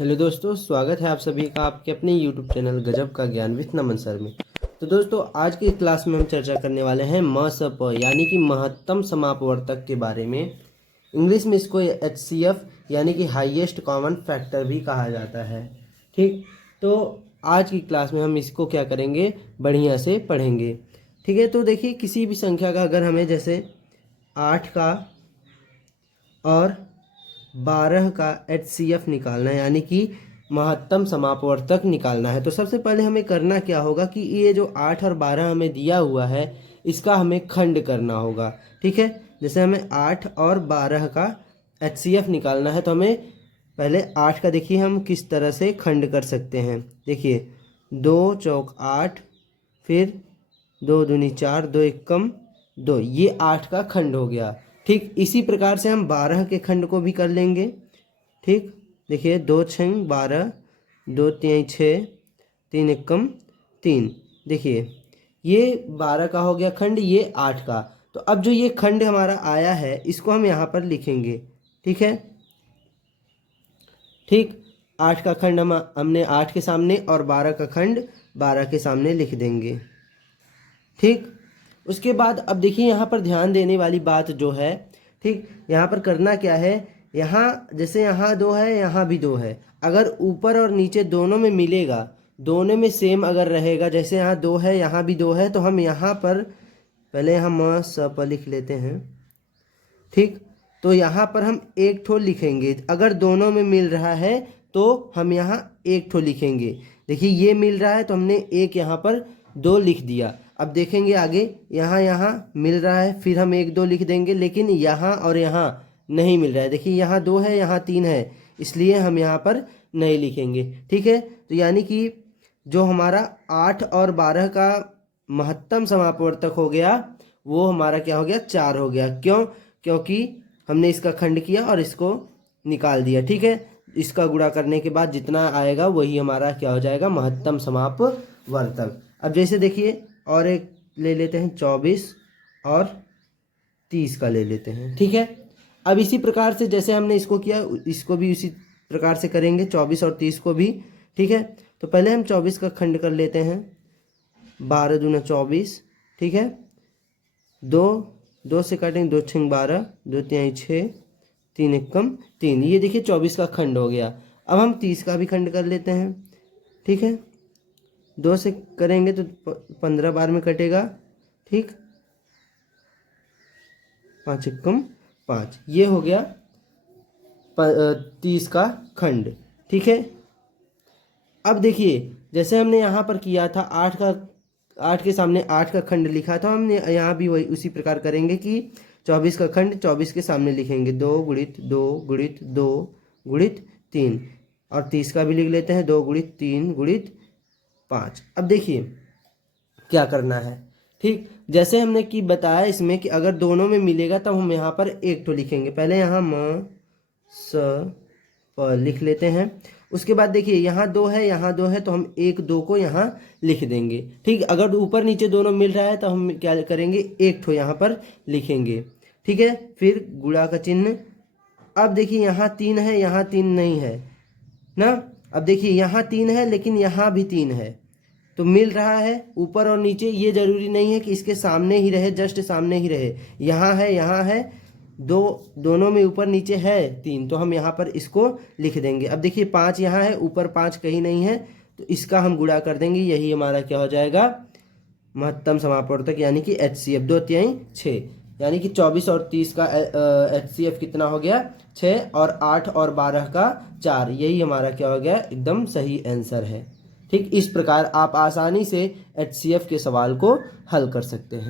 Hello दोस्तों, स्वागत है आप सभी का आपके अपने यूट्यूब चैनल गजब का ज्ञान विथ नमन सर में। तो दोस्तों, आज की क्लास में हम चर्चा करने वाले हैं म स प यानी कि महत्तम समापवर्तक के बारे में। इंग्लिश में इसको HCF यानी कि हाईएस्ट कॉमन फैक्टर भी कहा जाता है। ठीक, तो आज की क्लास में हम इसको क्या करेंगे, बढ़िया से पढ़ेंगे। ठीक है, तो देखिए किसी भी संख्या का अगर हमें जैसे 8 का और 12 का HCF निकालना है यानी कि महत्तम समापवर्तक निकालना है, तो सबसे पहले हमें करना क्या होगा कि ये जो 8 और 12 हमें दिया हुआ है इसका हमें खंड करना होगा। ठीक है, जैसे हमें 8 और 12 का HCF निकालना है तो हमें पहले 8 का देखिए हम किस तरह से खंड कर सकते हैं। देखिए 2 चौक 8, फिर 2 दूनी 4, 2 एकम 2, ये 8 का खंड हो गया। ठीक, इसी प्रकार से हम 12 के खंड को भी कर लेंगे। ठीक, देखिए 2 छंग 12, 2 तिहाई 6, 3 एकम 3। देखिए ये 12 का हो गया खंड, ये 8 का। तो अब जो ये खंड हमारा आया है इसको हम यहाँ पर लिखेंगे। ठीक है, ठीक, 8 का खंड हमने 8 के सामने और 12 का खंड 12 के सामने लिख देंगे। ठीक, उसके बाद अब देखिए यहाँ पर ध्यान देने वाली बात जो है, ठीक, यहाँ पर करना क्या है, यहाँ जैसे यहाँ 2 है यहाँ भी 2 है, अगर ऊपर और नीचे दोनों में मिलेगा, दोनों में सेम अगर रहेगा, जैसे यहाँ 2 है यहाँ भी 2 है, तो हम यहाँ पर पहले यहाँ म स प लिख लेते हैं। ठीक, तो यहाँ पर हम एक ठो लिखेंगे, अगर दोनों में मिल रहा है तो हम यहाँ एक ठो लिखेंगे। देखिए ये मिल रहा है तो हमने एक यहाँ पर 2 लिख दिया। अब देखेंगे आगे, यहाँ यहाँ मिल रहा है फिर हम 1 2 लिख देंगे, लेकिन यहाँ और यहाँ नहीं मिल रहा है। देखिए यहाँ 2 है यहाँ 3 है, इसलिए हम यहाँ पर नहीं लिखेंगे। ठीक है, तो यानी कि जो हमारा 8 और 12 का महत्तम समापवर्तक हो गया वो हमारा क्या हो गया, 4 हो गया। क्यों? क्योंकि हमने इसका खंड किया और इसको निकाल दिया। ठीक है, इसका गुणा करने के बाद जितना आएगा वही हमारा क्या हो जाएगा, महत्तम समापवर्तक। अब जैसे देखिए और एक ले लेते हैं 24 और 30 का ले लेते हैं। ठीक है, अब इसी प्रकार से जैसे हमने इसको किया इसको भी उसी प्रकार से करेंगे, 24 और 30 को भी। ठीक है, तो पहले हम 24 का खंड कर लेते हैं, 12 दूना 24। ठीक है, 2 से काटेंगे, 2 छंग 12, 2 तिहाई 6, 3 एकम 3। ये देखिए 24 का खंड हो गया। अब हम 30 का भी खंड कर लेते हैं। ठीक है, 2 से करेंगे तो 15 बार में कटेगा। ठीक, 5 एकम 5, ये हो गया 30 का खंड। ठीक है, अब देखिए जैसे हमने यहाँ पर किया था 8 के सामने 8 का खंड लिखा था, हमने यहाँ भी वही उसी प्रकार करेंगे कि 24 का खंड 24 के सामने लिखेंगे, 2 गुणित 2 गुणित 2 गुणित 3, और 30 का भी लिख लेते हैं, 2 गुणित 3 गुणित 5। अब देखिए क्या करना है। ठीक, जैसे हमने कि बताया इसमें कि अगर दोनों में मिलेगा तब हम यहाँ पर एक तो लिखेंगे। पहले यहाँ म स प लिख लेते हैं। उसके बाद देखिए यहाँ 2 है यहाँ 2 है, तो हम 1 2 को यहाँ लिख देंगे। ठीक, अगर ऊपर नीचे दोनों मिल रहा है तो हम क्या करेंगे, एक ठो यहाँ पर लिखेंगे। ठीक है, फिर गुणा का चिन्ह। अब देखिए यहाँ 3 है यहाँ 3 नहीं है ना। अब देखिए यहाँ 3 है लेकिन यहाँ भी 3 है, तो मिल रहा है ऊपर और नीचे। ये जरूरी नहीं है कि इसके सामने ही रहे, जस्ट सामने ही रहे, यहाँ है, दोनों में ऊपर नीचे है 3, तो हम यहाँ पर इसको लिख देंगे। अब देखिए 5 यहाँ है, ऊपर 5 कहीं नहीं है, तो इसका हम गुणा कर देंगे, यही हमारा क्या हो जाएगा, महत्तम समापवर्तक यानी कि HCF 2 तिहाई 6, यानी कि 24 और 30 का HCF कितना हो गया, 6, और 8 और 12 का 4। यही हमारा क्या हो गया, एकदम सही आंसर है। ठीक, इस प्रकार आप आसानी से HCF के सवाल को हल कर सकते हैं।